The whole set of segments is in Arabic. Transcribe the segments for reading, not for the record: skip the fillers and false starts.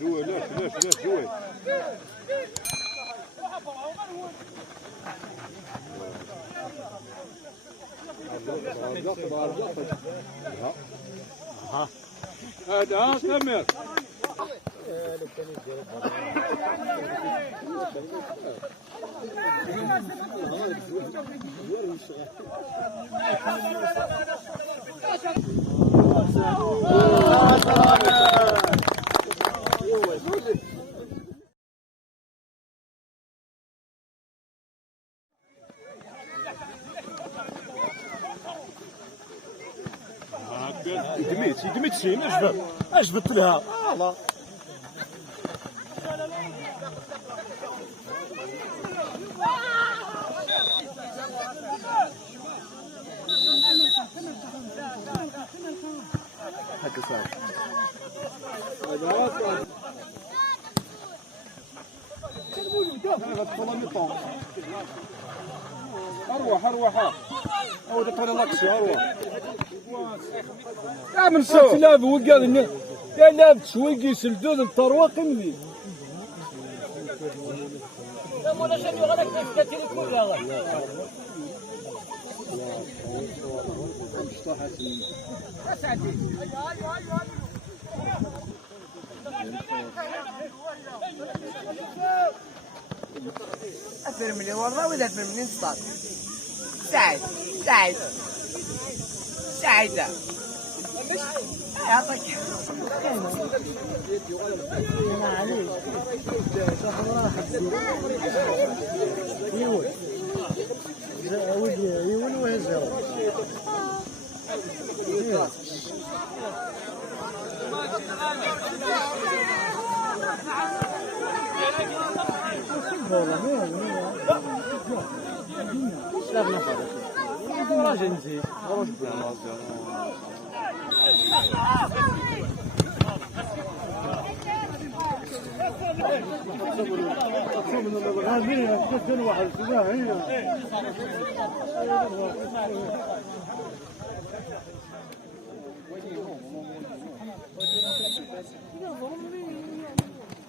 جوي لاش جوي. هذا سمير. يدميت شي اجبت لها والله. هكا صار اروح او دخل لاكسي اروح من صوت لعب وقال لنا يا لعب شوي يسلدود الطرواق مني لا ولا شنو غلك تفتتي كلها أفر مليون والله ولا أفر مليون صاد سعيدة يعطيك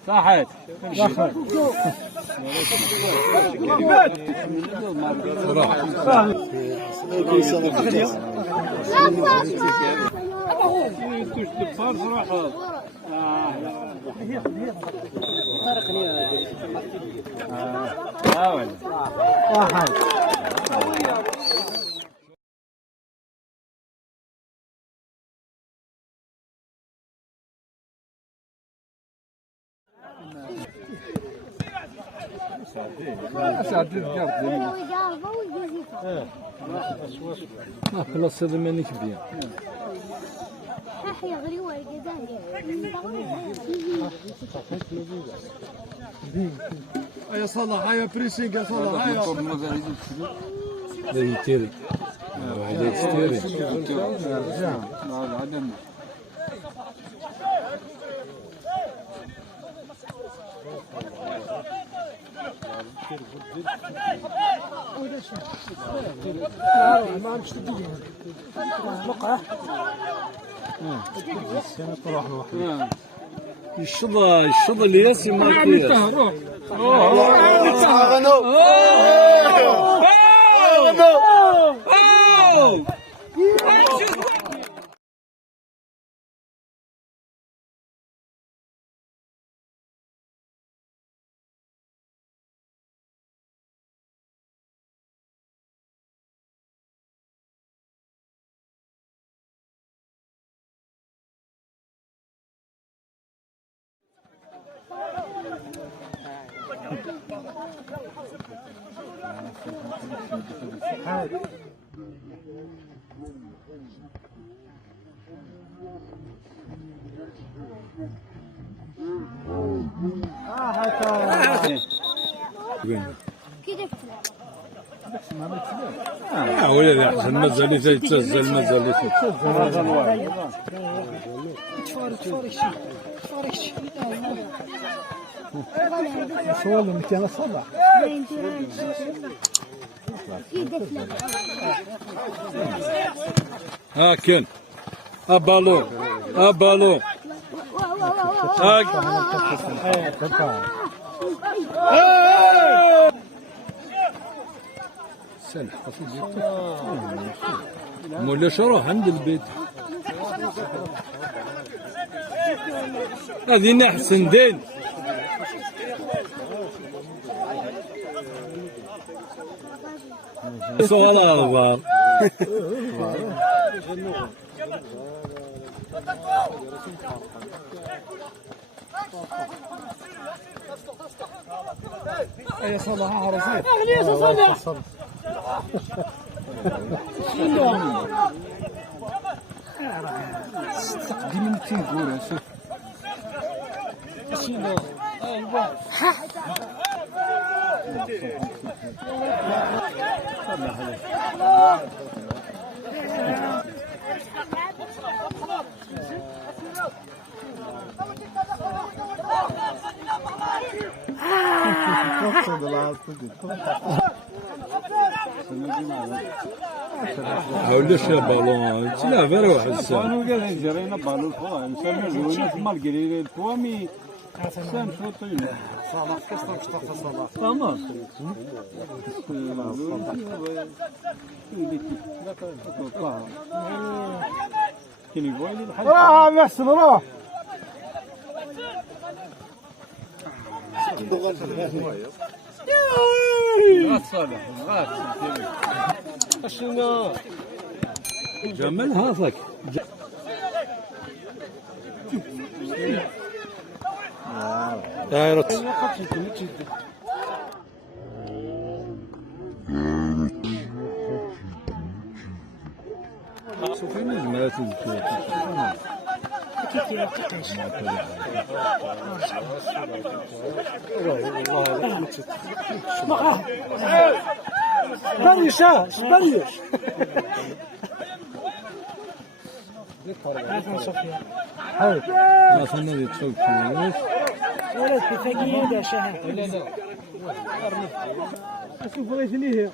صحيت خلاص هذا مانيش بيان يا صلاح يا بريسينغ يا صلاح لا يتيري هذا يشتري الشظى اللي ياسي ما ولا احسن مازال يتسجل مازال صوالي كان صباح ها كان ابالو سلح مولا شروح عند البيت هذه نحسن دين سؤال أخبار يا صلاح عرسي يا صلاح شنو دي من تيقول شوف شنو ايوا هولش بالون تلعب على واحد الساعة أنا قال جرينا بالو فوا نسمي جونا في مالكري الفوامي سام شو طيب صلاح كسر مشتاق صلاح تمام كيني بويلي الحاج محسن روح صالح شنو جمل هاصك دايرة شوفي نجمات بريشة بريش ما صنع تشوف فلوس ولد بفقيه ده شهر شوف ايش اللي هي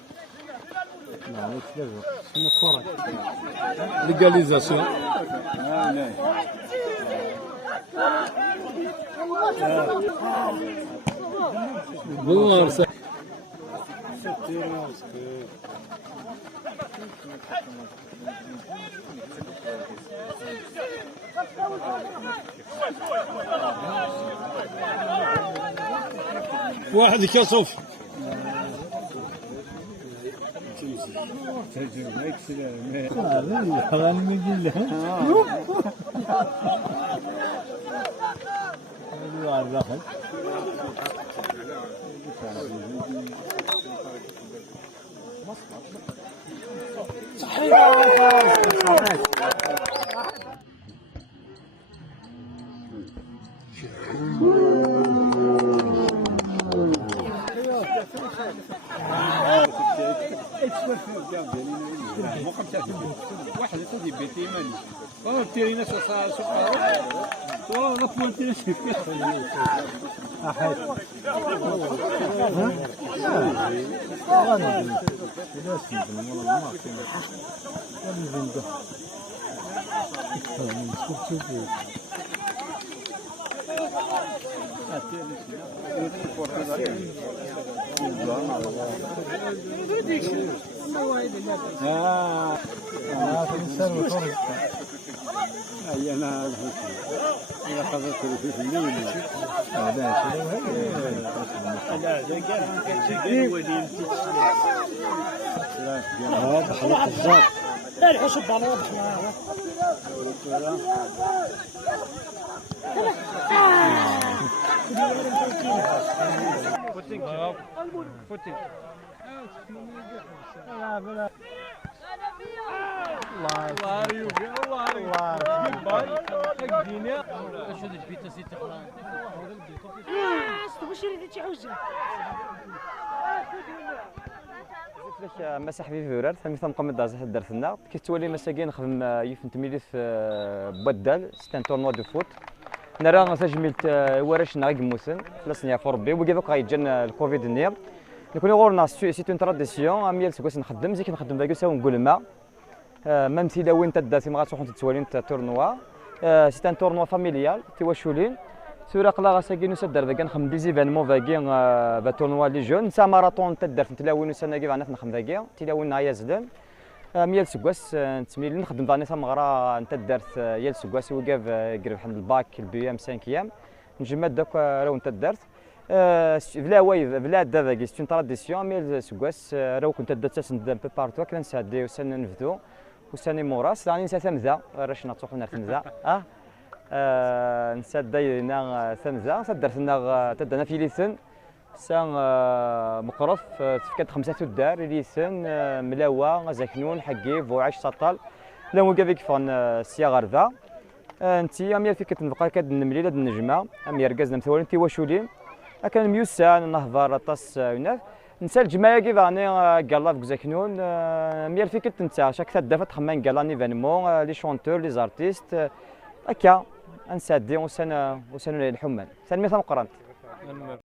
ليغاليزاسيون بون واحد كيصوف واحد تجي بيتي ماني او تيرينا سو او غفوتي احد انا اخذت في الليل لا الحسب على واضح معاه مسح في فيورال ثاني ثم قمت دازح درسنا كي تولي مساكين نخدم يفنت ميلي في بودال سيت ان تورنوا دو فوت نرى تجميلت ورش ناقي موسن فلسنيا فوربي وكيف بقى يجينا الكوفيد نير نكون غورنا سيت اون تراديسيون اميال سكوس نخدم زي كنخدم باكي ساو نقول ما ميم سي وين تداسي ما غاتروحوا تتوالين تورنوا سيت ان تورنوا فاميليال تواشولين سورة قلا غاساكي نوسا دار فاكان خم دي زيفينمون فاكي باتورنوا لي جون نسا ماراطون تدار تلاوين نوسا ناكي فانا نخدم فاكي تلاوين نهايا زدان ميال سكواس نتميل نخدم فاني مغرا نتا دارت يال سكواس وقاف قرب حد الباك البي ام 5 ايام نجمع داك راهو نتا دارت بلا وايف بلا دا فاكي سي اون تراديسيون ميال سكواس راهو كنت دات تسند ان بو بارتو كان نسادي وسن نفدو وساني موراس راني نسا ثمذا راش نطوح نار ثمذا نساد داينا ثمذا درتنا تدنا في ليسن سان مقرف تفكات 5 تدار ليسن ملاوه زاكنون حقي فوعش سطال لا وقافيك فان سيا غردا انتي امير فيك تنبقى كاد النمليله النجمه امير كازنا مثول انتي واشولين كان ميوسان نهفر طاس وناف نسى الجماعه كيفاني قالا في زاكنون امير فيك تنتا شاك تدافت خمان قالا نيفينمون لي شونتور لي زارتيست هكا انسادي وسنه الحمان سلمي ثم قرنت